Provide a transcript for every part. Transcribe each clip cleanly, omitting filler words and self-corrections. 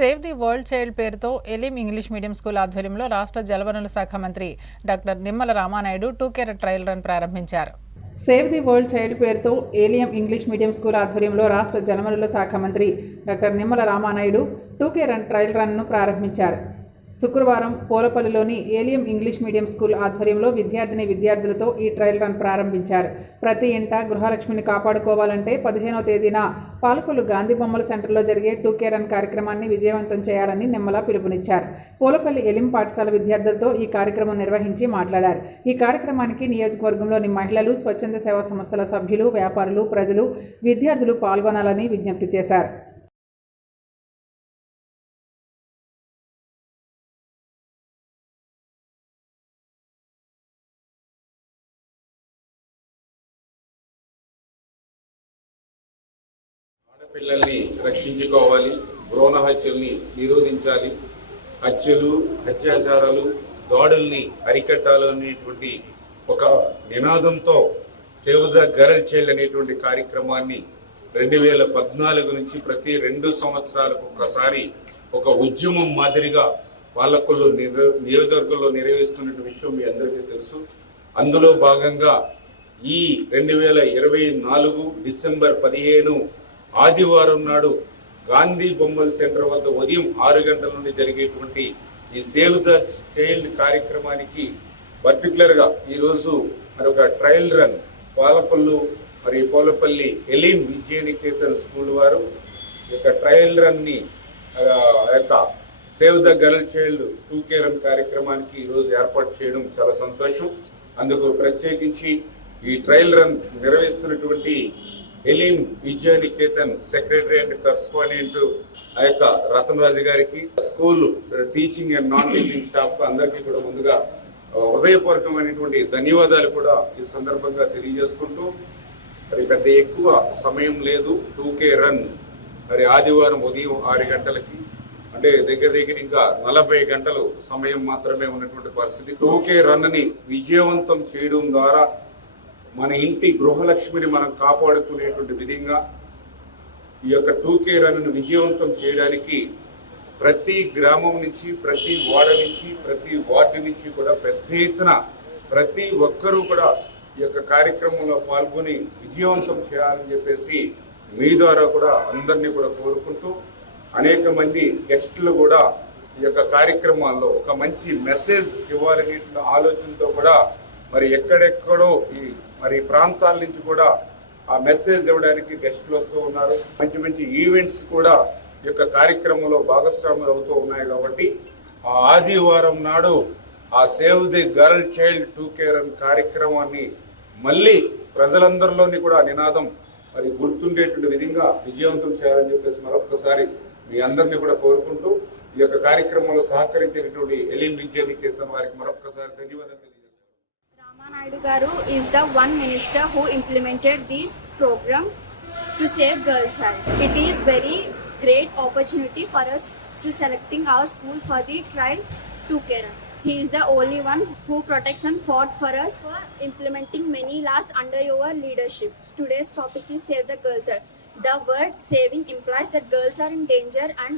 Save the world child పేరుతో ఎలిం English medium school ఆధ్వర్యంలో రాష్ట్ర జలవనరుల శాఖ మంత్రి doctor Nimmala Ramanaidu 2K trial run ప్రారంభించారు. సేవ్ ది వరల్డ్ చైల్డ్ పేరుతో ఏలియం ఇంగ్లీష్ మీడియం స్కూల్ ఆధ్వర్యంలో రాష్ట్ర జలవనరుల శాఖ మంత్రి doctor Nimmala Ramanaidu 2K trial run ప్రారంభించారు. శుక్రవారం పోలపల్లిలోని ఏలియం ఇంగ్లీష్ మీడియం స్కూల్ ఆధ్వర్యంలో విద్యార్థులతో ఈ ట్రయల్ రన్ ప్రారంభించారు. ప్రతి ఇంట గృహలక్ష్మిని కాపాడుకోవాలంటే 15వ తేదీన పాలకొల్లు గాంధీ బొమ్మల సెంటర్లో జరిగే 2K రన్ కార్యక్రమాన్ని విజయవంతం చేయాలని నిమ్మల పిలుపునిచ్చారు. పోలపల్లి ఎలిం పాఠశాల విద్యార్థులతో ఈ కార్యక్రమం నిర్వహించి మాట్లాడారు. ఈ కార్యక్రమానికి నియోజకవర్గంలోని మహిళలు, స్వచ్ఛంద సేవా సంస్థల సభ్యులు, వ్యాపారులు, ప్రజలు, విద్యార్థులు పాల్గొనాలని విజ్ఞప్తి చేశారు. పిల్లల్ని రక్షించుకోవాలి, భ్రూణ హత్యల్ని నిరోధించాలి, హత్యలు, అత్యాచారాలు, దాడుల్ని అరికట్టాలి అనేటువంటి ఒక నినాదంతో సేవ్ ద గర్ల్ చైల్డ్ అనేటువంటి కార్యక్రమాన్ని 2014 నుంచి ప్రతి 2 సంవత్సరాలకు ఒకసారి ఒక ఉద్యమం మాదిరిగా పాలకొల్లు నియోజకవర్గంలో నిర్వహిస్తున్న విషయం మీ అందరికీ తెలుసు. అందులో భాగంగా ఈ 2024 డిసెంబర్ 15 ఆదివారం నాడు గాంధీ బొమ్మల సెంటర్ వద్ద ఉదయం 6 గంటల నుండి జరిగేటువంటి ఈ సేవ్ ద చైల్డ్ కార్యక్రమానికి పర్టికులర్గా ఈరోజు మరొక trial run Polapalli Elim Vidyanikethan school వారు యొక్క ట్రయల్ రన్ని save the girl child 2K run కార్యక్రమానికి ఈరోజు ఏర్పాటు చేయడం చాలా సంతోషం. అందుకు ప్రత్యేకించి ఈ ట్రయల్ రన్ నిర్వహిస్తున్నటువంటి Elim Vidyanikethan secretary and correspondent Ratan Raju గారికి, school teaching and non teaching staff అందరికీ కూడా ముందుగా హృదయపూర్వకమైనటువంటి ధన్యవాదాలు కూడా ఈ సందర్భంగా తెలియజేసుకుంటూ, మరి పెద్ద ఎక్కువ సమయం లేదు. 2K రన్ మరి ఆదివారం ఉదయం 6 గంటలకి, అంటే దగ్గర ఇంకా 40 గంటలు సమయం మాత్రమే ఉన్నటువంటి పరిస్థితి. 2K రన్ని విజయవంతం చేయడం ద్వారా మన ఇంటి గృహలక్ష్మిని మనం కాపాడుకునేటువంటి విధంగా ఈ యొక్క 2K రన్ను విజయవంతం చేయడానికి ప్రతి గ్రామం నుంచి, ప్రతి వార్డ నుంచి, ప్రతి వార్డు నుంచి కూడా పెద్ద ఎత్తున ప్రతి ఒక్కరూ కూడా ఈ యొక్క కార్యక్రమంలో పాల్గొని విజయవంతం చేయాలని చెప్పేసి మీ ద్వారా కూడా అందరినీ కూడా కోరుకుంటూ, అనేక మంది గెస్టులు కూడా ఈ యొక్క కార్యక్రమాల్లో ఒక మంచి మెసేజ్ ఇవ్వాలనే ఆలోచనతో కూడా మరి ఎక్కడెక్కడో మరి ప్రాంతాల నుంచి కూడా ఆ మెసేజ్ ఇవ్వడానికి గెస్టులు వస్తూ ఉన్నారు. మంచి మంచి ఈవెంట్స్ కూడా ఈ యొక్క కార్యక్రమంలో భాగస్వాములు అవుతూ ఉన్నాయి. కాబట్టి ఆ ఆదివారం నాడు ఆ save the girl child 2K run కార్యక్రమాన్ని మళ్ళీ ప్రజలందరిలోని కూడా నినాదం మరి గుర్తుండేటువంటి విధంగా విజయవంతం చేయాలని చెప్పేసి మరొకసారి మీ అందరినీ కూడా కోరుకుంటూ, ఈ యొక్క కార్యక్రమంలో సహకరించినటువంటి ఎలిం విద్యానికేతన్ వారికి మరొకసారి ధన్యవాదాలు. Ramanaidu Garu is the one minister who implemented this program to save girl child. It is very great opportunity for us to selecting our school for the trial 2K run. He is the only one who protects and fought for us for implementing many laws under your leadership. Today's topic is save the girl child. The word saving implies that girls are in danger, and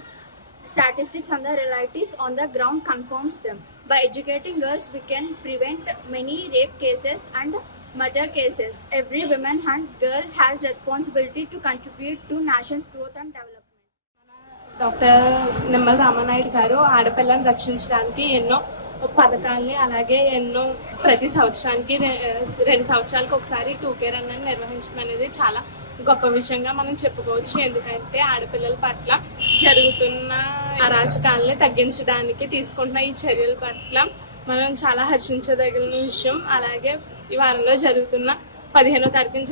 statistics and the realities on the ground confirms them. By educating girls, we can prevent many rape cases and murder cases. Every woman and girl has responsibility to contribute to nation's growth and development. Doctor Nimmala Ramanaidu గారు ఆడపిల్లలను రక్షించడానికి ఎన్నో పథకాలని, అలాగే ఎన్నో ప్రతి సంవత్సరానికి 2 సంవత్సరాలకు ఒకసారి 2K రన్ నిర్వహించడం అనేది చాలా గొప్ప విషయంగా మనం చెప్పుకోవచ్చు. ఎందుకంటే ఆడపిల్లల పట్ల జరుగుతున్న అరాచకాలని తగ్గించడానికి తీసుకుంటున్న ఈ చర్యల పట్ల మనం చాలా హర్షించదగిన విషయం. అలాగే ఈ వారంలో జరుగుతున్న 15వ తారీఖున